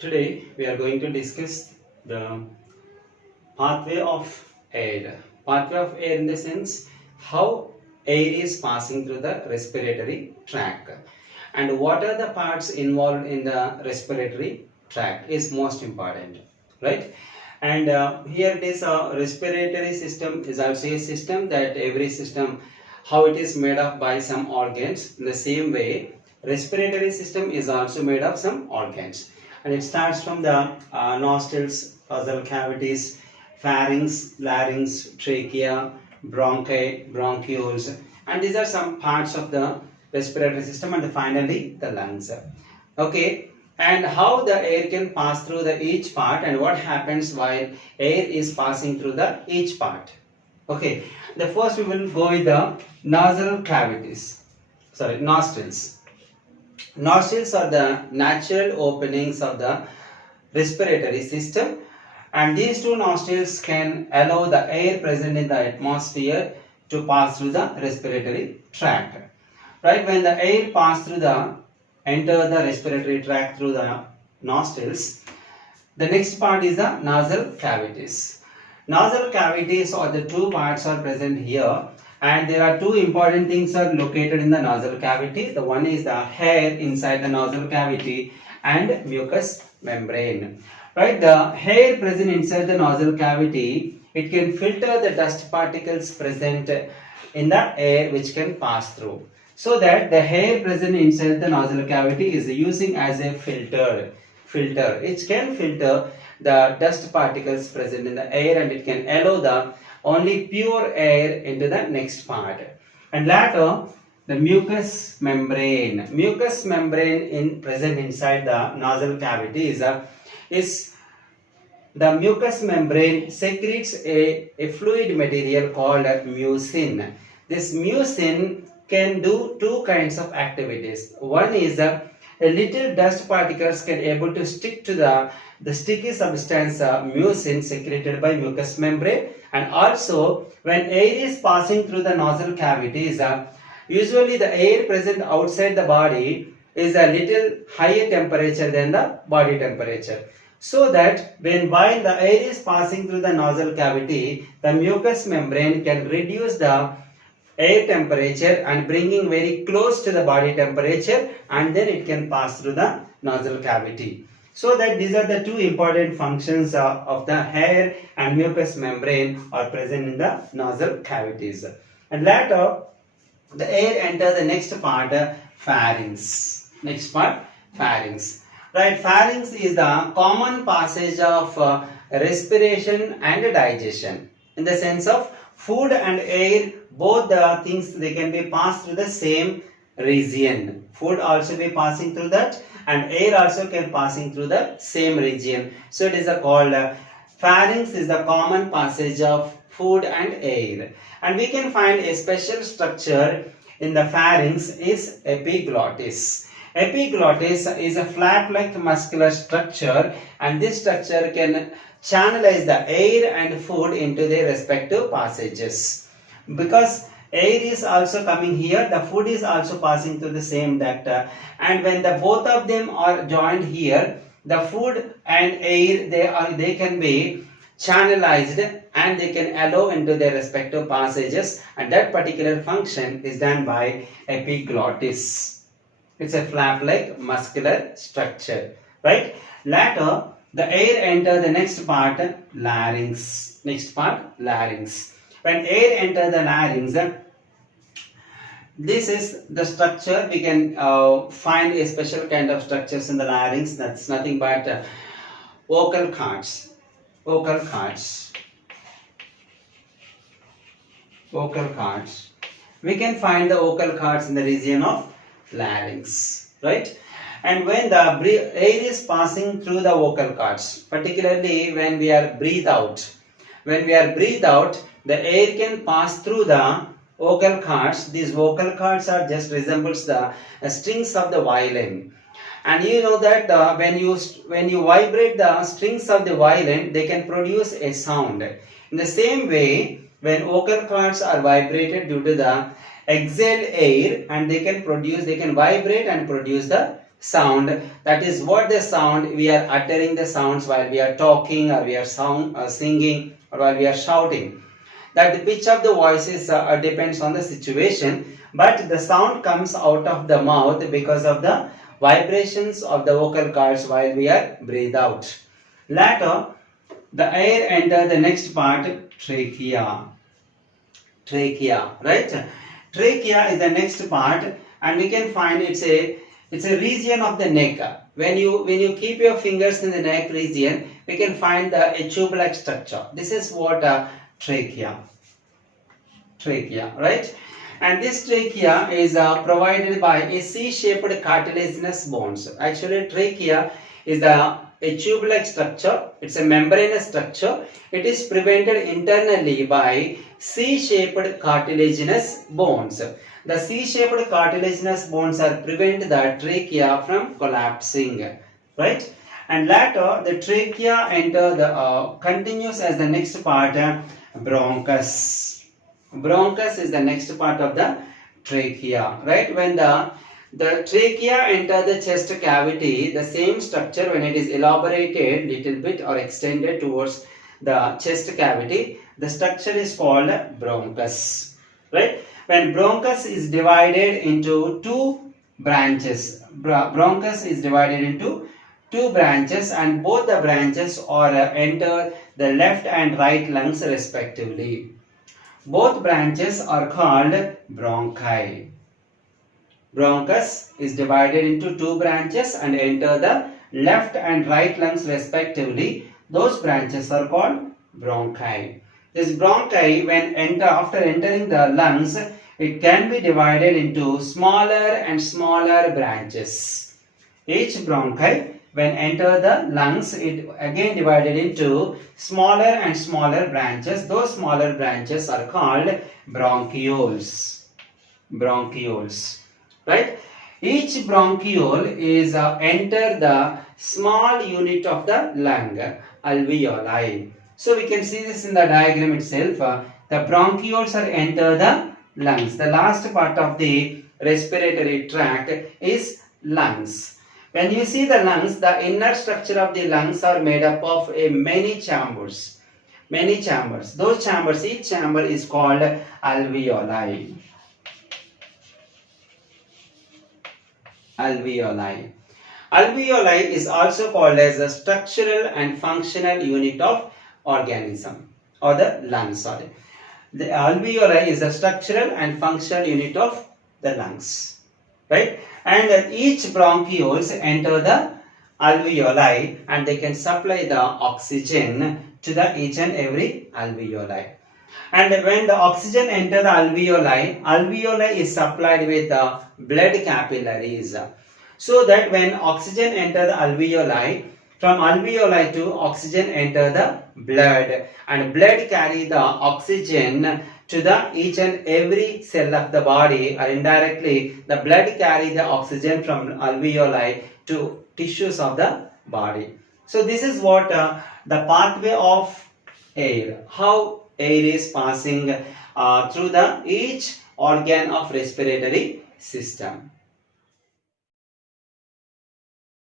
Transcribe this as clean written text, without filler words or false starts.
Today we are going to discuss the pathway of air. Pathway of air in the sense how air is passing through the respiratory tract and what are the parts involved in the respiratory tract is most important, right? And here it is a respiratory system is also a system that every system how it is made up by some organs. In the same way, respiratory system is also made of some organs, and it starts from the nostrils, nasal cavities, pharynx, larynx, trachea, bronchi, bronchioles, and these are some parts of the respiratory system, and finally the lungs. Okay, and how the air can pass through the each part and what happens while air is passing through the each part. Okay, the first we will go with the nasal cavities. Sorry, nostrils. Nostrils are the natural openings of the respiratory system, and these two nostrils can allow the air present in the atmosphere to pass through the respiratory tract. Right, when the air passes through the enter the respiratory tract through the nostrils, the next part is the nasal cavities. Nasal cavities or the two parts are present here, and there are two important things are located in the nasal cavity. The one is the hair inside the nasal cavity and mucous membrane. Right, the hair present inside the nasal cavity, it can filter the dust particles present in the air which can pass through. So that the hair present inside the nasal cavity is using as a filter. It can filter the dust particles present in the air, and it can allow the only pure air into the next part. And later, the mucous membrane. Mucous membrane present inside the nasal cavity is the mucous membrane secretes a fluid material called mucin. This mucin can do two kinds of activities. One is a little dust particles can able to stick to the sticky substance mucin secreted by mucous membrane, and also when air is passing through the nasal cavities, usually the air present outside the body is a little higher temperature than the body temperature. So that while the air is passing through the nasal cavity, the mucous membrane can reduce the air temperature and bringing very close to the body temperature, and then it can pass through the nasal cavity. So that these are the two important functions of the hair and mucous membrane are present in the nasal cavities. And later the air enter the next part, pharynx. Next part, pharynx. Right, pharynx is the common passage of respiration and digestion, in the sense of food and air, both the things they can be passed through the same region. Food also be passing through that, and air also can passing through the same region. So it is called pharynx is the common passage of food and air. And we can find a special structure in the pharynx is epiglottis. Epiglottis is a flat-like muscular structure, and this structure can channelize the air and food into their respective passages. Because air is also coming here, the food is also passing through the same duct, and when the both of them are joined here, the food and air they can be channelized and they can allow into their respective passages, and that particular function is done by epiglottis. It's a flap-like muscular structure, right? Later, the air enter the next part, larynx. Next part, larynx. When air enter the larynx, this is the structure. We can find a special kind of structures in the larynx. That's nothing but vocal cords. Vocal cords. Vocal cords. We can find the vocal cords in the region of larynx, right? And when the air is passing through the vocal cords, particularly when we are breathe out, the air can pass through the vocal cords. These vocal cords are just resembles the strings of the violin, and you know that when you vibrate the strings of the violin, they can produce a sound. In the same way, when vocal cords are vibrated due to the exhaled air, and they can vibrate and produce the sound. That is what the sound we are uttering, the sounds while we are talking, or we are singing, or while we are shouting. That the pitch of the voices depends on the situation, but the sound comes out of the mouth because of the vibrations of the vocal cords while we are breathe out. Later, the air enter the next part, trachea. Trachea, right? Trachea is the next part, and we can find it's a region of the neck. When you keep your fingers in the neck region, we can find a tube-like structure. This is what trachea, right? And this trachea is provided by a C-shaped cartilaginous bones. Actually, trachea is a tube-like structure. It's a membranous structure. It is prevented internally by C-shaped cartilaginous bones. The C-shaped cartilaginous bones are prevent the trachea from collapsing, right? And later, the trachea enter the continues as the next part, bronchus. Bronchus is the next part of the trachea, right? When the trachea enter the chest cavity, the same structure, when it is elaborated little bit or extended towards the chest cavity, the structure is called bronchus, right? When bronchus is divided into two branches, bronchus is divided into two branches, and both the branches are enter the left and right lungs respectively. Both branches are called bronchi. Bronchus is divided into two branches and enter the left and right lungs respectively. Those branches are called bronchi. This bronchi, when after entering the lungs, it can be divided into smaller and smaller branches. Each bronchi, when enter the lungs, it again divided into smaller and smaller branches. Those smaller branches are called bronchioles. Bronchioles, right? Each bronchiole is enter the small unit of the lung, alveoli. So we can see this in the diagram itself. The bronchioles are enter the lungs. The last part of the respiratory tract is lungs. When you see the lungs, the inner structure of the lungs are made up of many chambers. Many chambers. Those chambers, each chamber is called alveoli. Alveoli. Alveoli is also called as a structural and functional unit of organism, or the lungs. Sorry. The alveoli is a structural and functional unit of the lungs, right? And each bronchioles enter the alveoli, and they can supply the oxygen to the each and every alveoli. And when the oxygen enter the alveoli, alveoli is supplied with the blood capillaries. So that when oxygen enter the alveoli, from alveoli to oxygen enter the blood, and blood carry the oxygen to the each and every cell of the body, or indirectly the blood carry the oxygen from alveoli to tissues of the body. So this is what the pathway of air, how air is passing through the each organ of respiratory system.